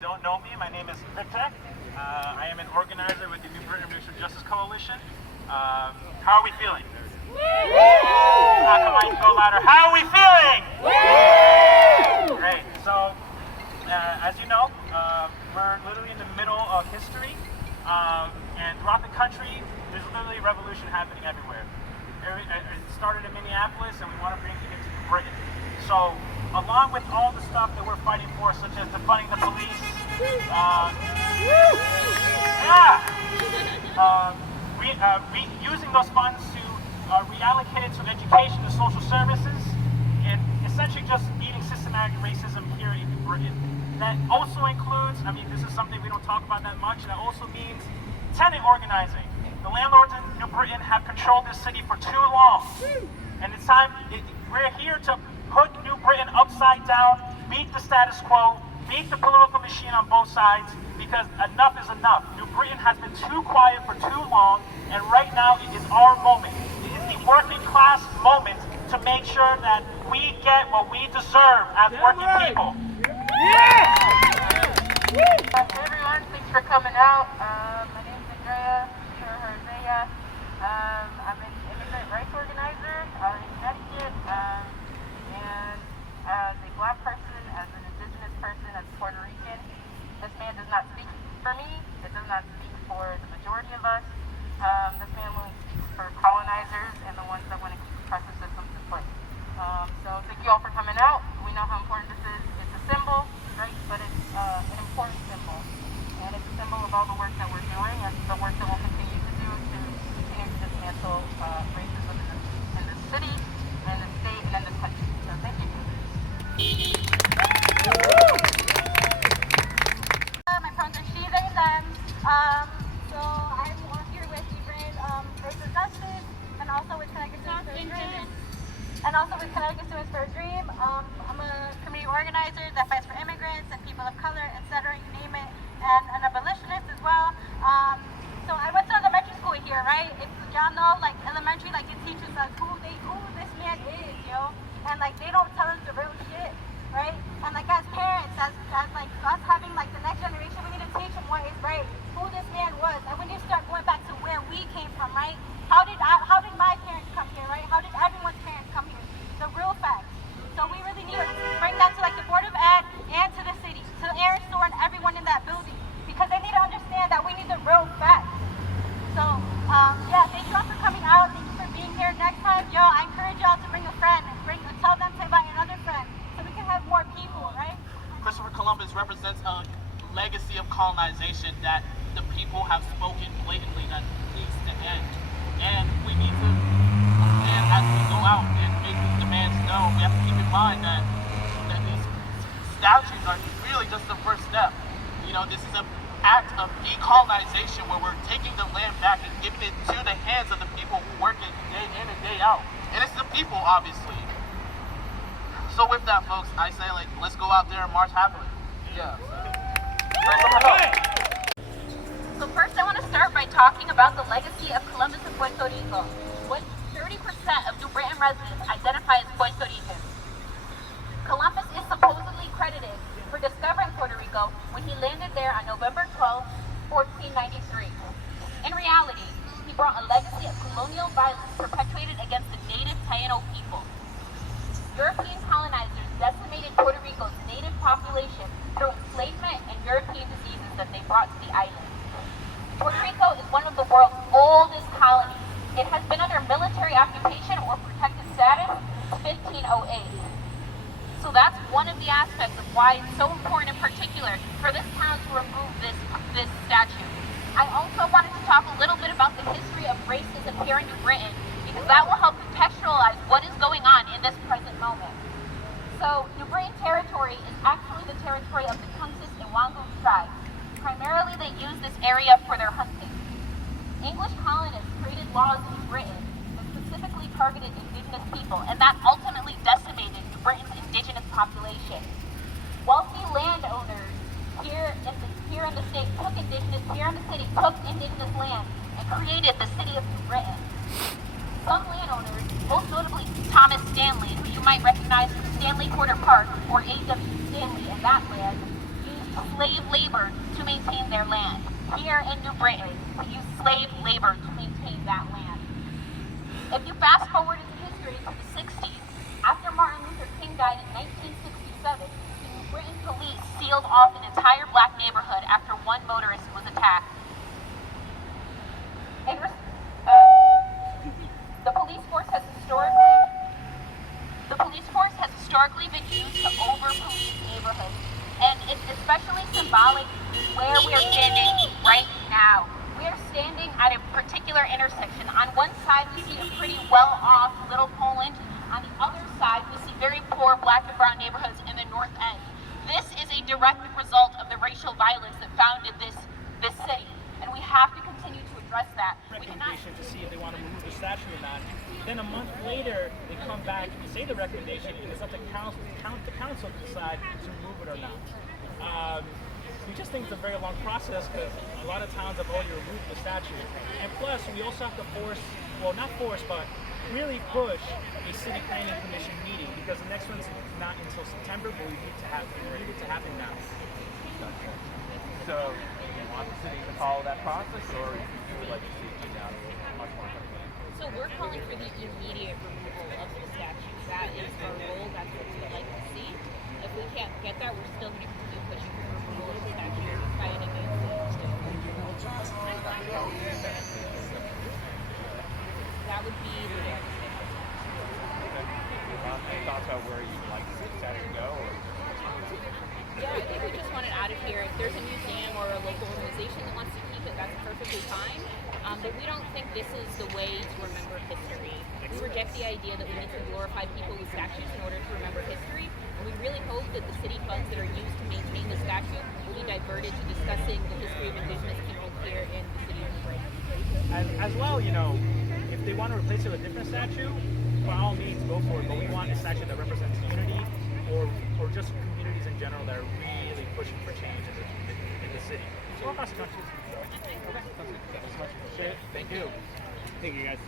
Don't know me, my name is Victor. I am an organizer with the New Britain Racial Justice Coalition. How are we feeling? Come on, go louder. How are we feeling? Great. So, as you know, we're literally in the middle of history, and throughout the country, there's literally a revolution happening everywhere. It started in Minneapolis, and we want to bring it into New Britain. So, along with all the stuff that we're fighting for, such as defunding the police, using those funds to reallocate it to education and social services, and essentially just beating systematic racism here in New Britain. That also includes, this is something we don't talk about that much, that also means tenant organizing. The landlords in New Britain have controlled this city for too long, and it's time, we're here to put New Britain upside down, beat the status quo, beat the political machine on both sides, because enough is enough. New Britain has been too quiet for too long, and right now it is our moment. It is the working class moment to make sure that we get what we deserve as working people. Hey everyone, thanks for coming out. My name is Andrea, or Hosea. I'm an immigrant rights organizer in Connecticut, and as a Black person, as an Indigenous person, as Puerto Rican, this man does not speak for me. It does not speak for the majority of us. This man only speaks for colonizers and the ones that want to keep oppressive systems in place. So thank you all for coming out. We know how important this is. It's a symbol, right? But it's an important symbol. And it's a symbol of all the work that we're doing and the work that we'll continue to do to continue to dismantle racism in the city, and the state, and in this country. So thank you. My pronouns are she, they, them. So I'm here with New Britain Racial Justice, and also with Connecticut Students for a Dream. I'm a community organizer that fights for immigrants and people of color, etc. You name it, and an abolitionist as well. So I went to elementary school here, right? If y'all know, like elementary, like it teaches us who this man is, and like they don't tell us the real shit, right? And like as parents, as like us having like the next generation, we need to teach them what is right, who this man was, and we need to start going back to where we came from, right? How did my parents come here, right? How did everyone's parents come here? The real facts. So we really need to bring that to like the Board of Ed and to the city, to Aaron Store and everyone in that building, because they need to understand that we need the real facts. So thank you all for coming out. Thank you for being here. Next time, I encourage y'all to bring a friend and tell them to invite another friend, so we can have more people, right? Christopher Columbus represents a legacy of colonization that the people have spoken blatantly that needs to end. And we need to, and as we go out and make these demands known, we have to keep in mind that these statues are really just the first step. This is an act of decolonization where we're taking the land back and giving it to the hands of the people who work it day in and day out. And it's the people, obviously. So with that, folks, I say, let's go out there and march happily. Yeah. So first I want to start by talking about the legacy of Columbus and Puerto Rico. 30% of New Britain residents identify as Puerto Ricans. Columbus is supposedly credited for discovering Puerto Rico when he landed there on November 12, 1493. In reality, he brought a legacy of colonial violence perpetuated against the native Taino people. European colonizers decimated Puerto Rico's native population through enslavement and European diseases that they brought to the island. Puerto Rico is one of the world's oldest colonies. It has been under military occupation or protected status since 1508. So that's one of the aspects of why it's so important in particular for this town to remove this statue. I also wanted to talk a little bit about the history of racism here in New Britain, because that will help contextualize what is going on in this present moment. So New Britain territory is actually the territory of the Tussis and Wangan tribes. Primarily they use this area for their hunting. English colonists created laws in New Britain that specifically targeted indigenous people, and that ultimately decimated New Britain's indigenous population. Wealthy landowners here in the city took indigenous land and created the city of New Britain. Some landowners, most notably Thomas Stanley, who you might recognize from Stanley Quarter Park or A.W. Stanley in that land, used used slave labor to maintain their land. Here in New Britain, we use slave labor to maintain that land. If you fast forward into history to the 60s, after Martin Luther King died in 1967, the New Britain police sealed off an entire black neighborhood after one motorist was attacked. The police force has historically been used to over-police neighborhoods, and it's especially symbolic where we are standing right now. We are standing at a particular intersection. On one side, we see a pretty well-off Little Poland. On the other side, we see very poor black and brown neighborhoods in the North End. This is a direct result of the racial violence that founded this city, and we have to continue to address that. We cannot Recommendation to see if they want to remove the statue or not. Then a month later, they come back and say the recommendation, and it's up to the council to decide to remove it or not. We just think it's a very long process because a lot of towns have already removed the statue. And plus, we also have to really push a city planning commission meeting because the next one's not until September, but we need it to happen now. So, you want the city to follow that process, or you would like to see it down much more quickly? So we're calling for the immediate removal of the statue. That is our goal. That's what we would like to see. If we can't get that, we're still going to continue pushing for the removal of the statue by any means. That would be the next step. Any thoughts about where you'd like to see the statue go? Or? Yeah, I think we just want it out of here. If there's a museum or a local organization that wants to keep it, that's perfectly fine. But we don't think this is the way to remember history. We reject the idea that we need to glorify people with statues in order to remember history. And we really hope that the city funds that are used to maintain the statue will be diverted to discussing the history of Indigenous people here in the city of New Britain. As well, if they want to replace it with a different statue, by all means, go for it. But we want a statue that represents unity or just communities in general that are really pushing for change in the city. So across the country. Okay. Thanks so much. Appreciate it. Thank you. Thank you, guys.